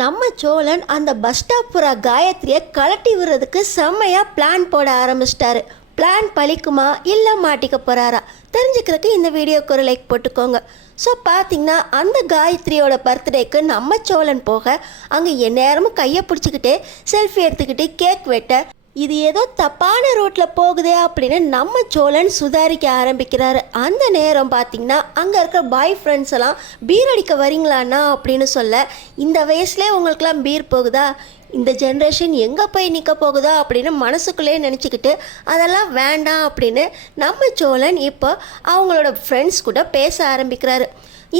நம்ம சோழன் அந்த bus stop புறா காயத்ரியை கலட்டி விடுறதுக்கு செம்மையாக பிளான் போட ஆரம்பிச்சிட்டாரு. பிளான் பழிக்குமா? இல்லை மாட்டிக்க போகிறாரா தெரிஞ்சுக்கிறதுக்கு இந்த வீடியோக்கு ஒரு லைக் போட்டுக்கோங்க. ஸோ பார்த்தீங்கன்னா அந்த காயத்ரியோட பர்த்டேக்கு நம்ம சோழன் போக அங்கே எந்நேரமும் கையை பிடிச்சிக்கிட்டே செல்ஃபி எடுத்துக்கிட்டு கேக் வெட்ட இது ஏதோ தப்பான ரோட்டில் போகுதே அப்படின்னு நம்ம சோழன் சுதாரிக்க ஆரம்பிக்கிறாரு. அந்த நேரம் பார்த்தீங்கன்னா அங்கே இருக்கிற பாய் ஃப்ரெண்ட்ஸ் எல்லாம் பீர் அடிக்க வரீங்களாண்ணா அப்படின்னு சொல்ல இந்த வயசுலேயே உங்களுக்குலாம் பீர் போகுதா? இந்த ஜென்ரேஷன் எங்கே போய் நிற்க போகுதா? அப்படின்னு மனசுக்குள்ளேயே நினச்சிக்கிட்டு அதெல்லாம் வேண்டாம் அப்படின்னு நம்ம சோழன் இப்போ அவங்களோட ஃப்ரெண்ட்ஸ் கூட பேச ஆரம்பிக்கிறாரு.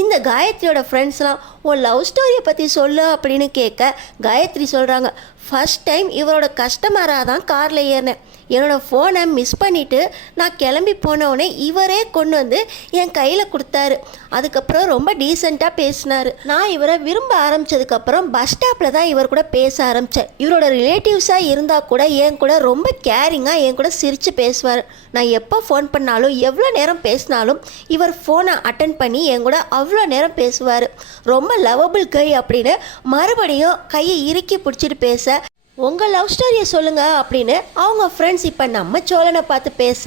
இந்த காயத்ரியோட ஃப்ரெண்ட்ஸ்லாம் உன் லவ் ஸ்டோரியை பற்றி சொல்லு அப்படின்னு கேட்க காயத்ரி சொல்கிறாங்க ஃபஸ்ட் டைம் இவரோட கஸ்டமராக தான் காரில் ஏறினேன். என்னோடய ஃபோனை மிஸ் பண்ணிவிட்டு நான் கிளம்பி போனவுடனே இவரே கொண்டு வந்து என் கையில் கொடுத்தாரு. அதுக்கப்புறம் ரொம்ப டீசெண்டாக பேசினார். நான் இவரை விரும்ப ஆரம்பிச்சதுக்கப்புறம் பஸ் ஸ்டாப்பில் தான் இவர் கூட பேச ஆரம்பித்தேன் இவரோட ரிலேட்டிவ்ஸாக இருந்தால் கூட என் கூட ரொம்ப கேரிங்காக என் கூட சிரித்து பேசுவார். நான் எப்போ ஃபோன் பண்ணாலும் எவ்வளோ நேரம் பேசினாலும் இவர் ஃபோனை அட்டன் பண்ணி என் கூட அவ்வளோ நேரம் பேசுவார். ரொம்ப லவபிள் கை அப்படின்னு மறுபடியும் கையை இறுக்கி பிடிச்சிட்டு பேச உங்கள் லவ் ஸ்டோரியை சொல்லுங்கள் அப்படின்னு அவங்க ஃப்ரெண்ட்ஸ் இப்போ நம்ம சோழனை பார்த்து பேச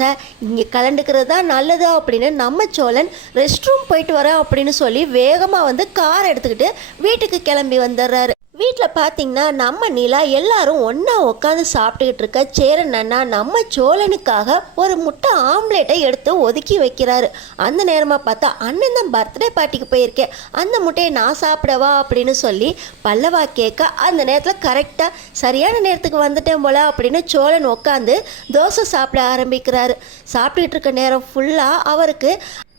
இங்கே கலந்துக்கிறது தான் நல்லது அப்படின்னு நம்ம சோழன் ரெஸ்ட் ரூம் போயிட்டு வரேன் அப்படின்னு சொல்லி வேகமாக வந்து கார் எடுத்துக்கிட்டு வீட்டுக்கு கிளம்பி வந்துடுறாரு. வீட்டில் பார்த்தீங்கன்னா நம்ம நிலா எல்லாரும் ஒன்றா உட்காந்து சாப்பிட்டுக்கிட்டு இருக்க சேரன் அண்ணா நம்ம சோழனுக்காக ஒரு முட்டை ஆம்லேட்டை எடுத்து ஒதுக்கி வைக்கிறாரு. அந்த நேரமாக பார்த்தா அண்ணன் தான் பர்த்டே பார்ட்டிக்கு போயிருக்கேன். அந்த முட்டையை நான் சாப்பிடவா அப்படின்னு சொல்லி பல்லவா கேட்க அந்த நேரத்தில் கரெக்டாக சரியான நேரத்துக்கு வந்துட்டேன் போல அப்படின்னு சோழன் உட்காந்து தோசை சாப்பிட ஆரம்பிக்கிறாரு. சாப்பிட்டுக்கிட்டு இருக்க நேரம் ஃபுல்லாக அவருக்கு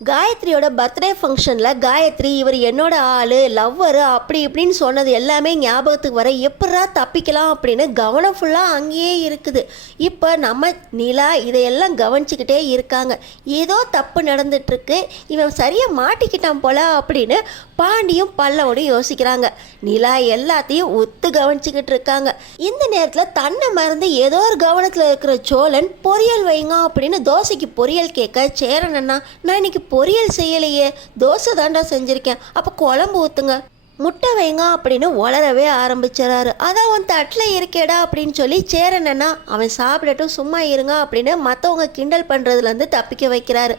காயத்ரியோட பர்த்டே ஃபங்க்ஷனில் காயத்ரி இவர் என்னோட ஆள் லவ்வரு அப்படி இப்படின்னு சொன்னது எல்லாமே ஞாபகத்துக்கு வர எப்படா தப்பிக்கலாம் அப்படின்னு கவனம் ஃபுல்லாக அங்கேயே இருக்குது. இப்போ நம்ம நிலா இதையெல்லாம் கவனிச்சுக்கிட்டே இருக்காங்க. ஏதோ தப்பு நடந்துட்டுருக்கு இவன் சரியாக மாட்டிக்கிட்டான் போல அப்படின்னு பாண்டியும் பல்லவோடும் யோசிக்கிறாங்க. நிலா எல்லாத்தையும் ஒத்து கவனிச்சுக்கிட்டு இருக்காங்க. இந்த நேரத்தில் தன்னை மறந்து ஏதோ ஒரு கவனத்தில் இருக்கிற சோழன் பொரியல் வைங்க அப்படின்னு தோசைக்கு பொரியல் கேட்க சேரன் அண்ணா நான் இன்னைக்கு பொரியல் செய்யலையே. தோசை தாண்டா செஞ்சுருக்கேன். அப்போ குழம்பு ஊற்றுங்க முட்டை வைங்க அப்படின்னு உளரவே ஆரம்பிச்சிடறாரு. அதான் உன் தட்டில் இருக்கேடா அப்படின்னு சொல்லி சேரனன்னா அவன் சாப்பிடட்டும் சும்மா இருங்க அப்படின்னு மற்றவங்க கிண்டல் பண்ணுறதுலேருந்து தப்பிக்க வைக்கிறாரு.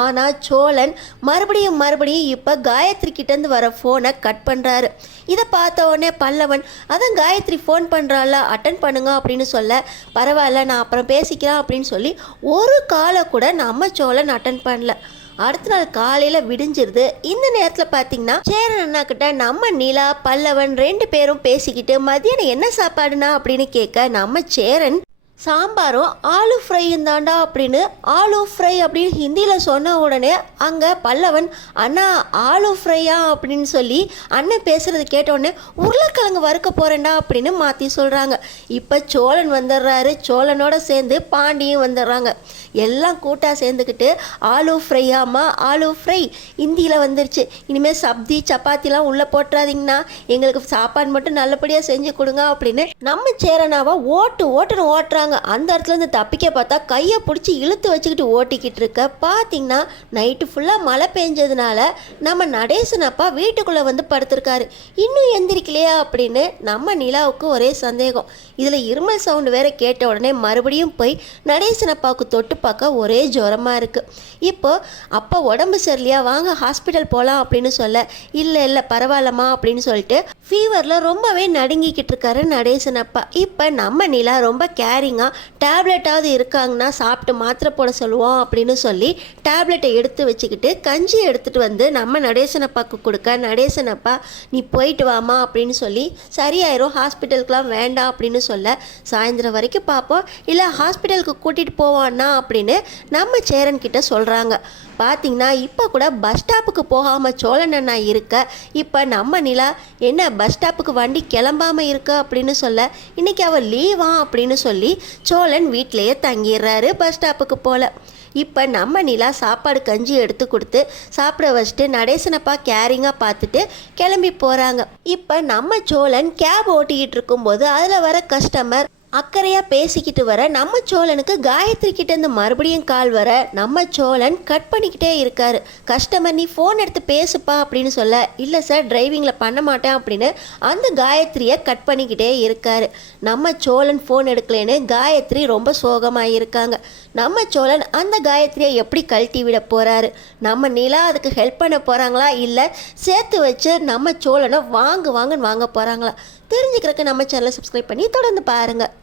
ஆனால் சோழன் மறுபடியும் மறுபடியும் இப்போ காயத்ரி கிட்டேருந்து வர ஃபோனை கட் பண்ணுறாரு இதை பார்த்த உடனே பல்லவன் அதான் காயத்ரி ஃபோன் பண்ணுறாள் அட்டன் பண்ணுங்க அப்படின்னு சொல்ல பரவாயில்ல நான் அப்புறம் பேசிக்கிறேன் அப்படின்னு சொல்லி ஒரு காலை கூட நம்ம சோழன் அட்டன் பண்ணல. அடுத்த நாள் காலையில் விடிஞ்சிருது. இந்த நேரத்தில் பார்த்தீங்கன்னா சேரன் அண்ணா கிட்ட நம்ம நிலா பல்லவன் ரெண்டு பேரும் பேசிக்கிட்டு மதியானம் என்ன சாப்பாடுனா அப்படின்னு கேட்க நம்ம சேரன் சாம்பாரும் ஆலு ஃப்ரையும் தாண்டா அப்படின்னு ஆலு ஃப்ரை அப்படின்னு ஹிந்தியில் சொன்ன உடனே அங்கே பல்லவன் அண்ணா ஆலு ஃப்ரையா? அப்படின்னு சொல்லி அண்ணன் பேசுகிறது கேட்ட உடனே உருளைக்கிழங்கு வறுக்க போகிறேன்டா அப்படின்னு மாற்றி சொல்கிறாங்க இப்போ சோழன் வந்துடுறாரு. சோழனோட சேர்ந்து பாண்டியும் வந்துடுறாங்க. எல்லாம் கூட்டாக சேர்ந்துக்கிட்டு ஆலு ஃப்ரையாம்மா ஆலு ஃப்ரை. ஹிந்தியில் வந்துருச்சு. இனிமேல் சப்தி சப்பாத்திலாம் உள்ளே போட்டுறாதீங்கண்ணா. எங்களுக்கு சாப்பாடு மட்டும் நல்லபடியாக செஞ்சு கொடுங்க அப்படின்னு நம்ம சேரனாவை ஓட்டு ஓட்டுன்னு ஓட்டுறாங்க. அந்த இடத்துல இருந்து தப்பிக்க பார்த்தா கையை பிடிச்சி இழுத்து வச்சுக்கிட்டு ஓட்டிக்கிட்டு இருக்க. பார்த்தீங்கன்னா நைட்டு ஃபுல்லாக மழை பெஞ்சதுனால நம்ம நடேசன் அப்பா வீட்டுக்குள்ளே வந்து படுத்திருக்காரு. இன்னும் எந்திரிக்கலையா அப்படின்னு நம்ம நிலாவுக்கு ஒரே சந்தேகம். இதில் இருமல் சவுண்டு வேற கேட்ட உடனே மறுபடியும் போய் நடேசன் அப்பாவுக்கு தொட்டு பார்க்க ஒரே ஜுரமாக இருக்குது இப்போ அப்பா உடம்பு சரியில்லையா? வாங்க ஹாஸ்பிட்டல் போகலாம் அப்படின்னு சொல்ல இல்லை இல்லை பரவாயில்லம்மா அப்படின்னு சொல்லிட்டு ஃபீவரில் ரொம்பவே நடுங்கிக்கிட்டு இருக்காரு நடேசன் அப்பா. இப்போ நம்ம நிலா ரொம்ப கேரிங்காக டேப்லெட்டாவது இருக்காங்கன்னா சாப்பிட்டு மாத்திரை போட சொல்லுவோம் அப்படின்னு சொல்லி டேப்லெட்டை எடுத்து வச்சுக்கிட்டு கஞ்சி எடுத்துகிட்டு வந்து நம்ம நடேசன் அப்பாவுக்கு கொடுக்க நடேசன் அப்பா நீ போயிட்டு வாமா அப்படின்னு சொல்லி சரியாயிரும். ஹாஸ்பிட்டலுக்குலாம் வேண்டாம் அப்படின்னு சொல்ல சாயந்தரம் வரைக்கும் பார்ப்போம். இல்லை ஹாஸ்பிட்டலுக்கு கூட்டிகிட்டு போவான்னா அப்படின்னு நம்ம சேரன்கிட்ட சொல்கிறாங்க பார்த்தீங்கன்னா இப்போ கூட பஸ் ஸ்டாப்புக்கு போகாமல் சோழனண்ணா இருக்க இப்போ நம்ம நிலா என்ன பஸ் ஸ்டாப்புக்கு வண்டி கிளம்பாமல் இருக்க அப்படின்னு சொல்ல இன்னைக்கு அவள் லீவா அப்படின்னு சொல்லி சோழன் வீட்டிலேயே தங்கிடுறாரு பஸ் ஸ்டாப்புக்கு போல். இப்போ நம்ம நிலா சாப்பாடு கஞ்சி எடுத்து கொடுத்து சாப்பிட வச்சுட்டு நடேசனப்பா கேரிங்காக பார்த்துட்டு கிளம்பி போகிறாங்க இப்போ நம்ம சோழன் கேப் ஓட்டிக்கிட்டு இருக்கும்போது அதில் வர கஸ்டமர் அக்கறையாக பேசிக்கிட்டு வர நம்ம சோழனுக்கு காயத்ரி கிட்டேருந்து மறுபடியும் கால் வர நம்ம சோழன் கட் பண்ணிக்கிட்டே இருக்கார். கஸ்டமர் நீ ஃபோன் எடுத்து பேசுப்பா அப்படின்னு சொல்ல இல்லை சார் டிரைவிங்கில் பண்ண மாட்டேன் அப்படின்னு அந்த காயத்ரியை கட் பண்ணிக்கிட்டே இருக்கார். நம்ம சோழன் ஃபோன் எடுக்கலேன்னு காயத்ரி ரொம்ப சோகமாக இருக்காங்க. நம்ம சோழன் அந்த காயத்ரியை எப்படி கழட்டி விட போகிறாரு நம்ம நிலா அதுக்கு ஹெல்ப் பண்ண போகிறாங்களா இல்லை சேர்த்து வச்சு நம்ம சோழனை வாங்கு வாங்கன்னு வாங்க போகிறாங்களா தெரிஞ்சுக்கிறக்கு நம்ம சேனலை சப்ஸ்கிரைப் பண்ணி தொடர்ந்து பாருங்கள்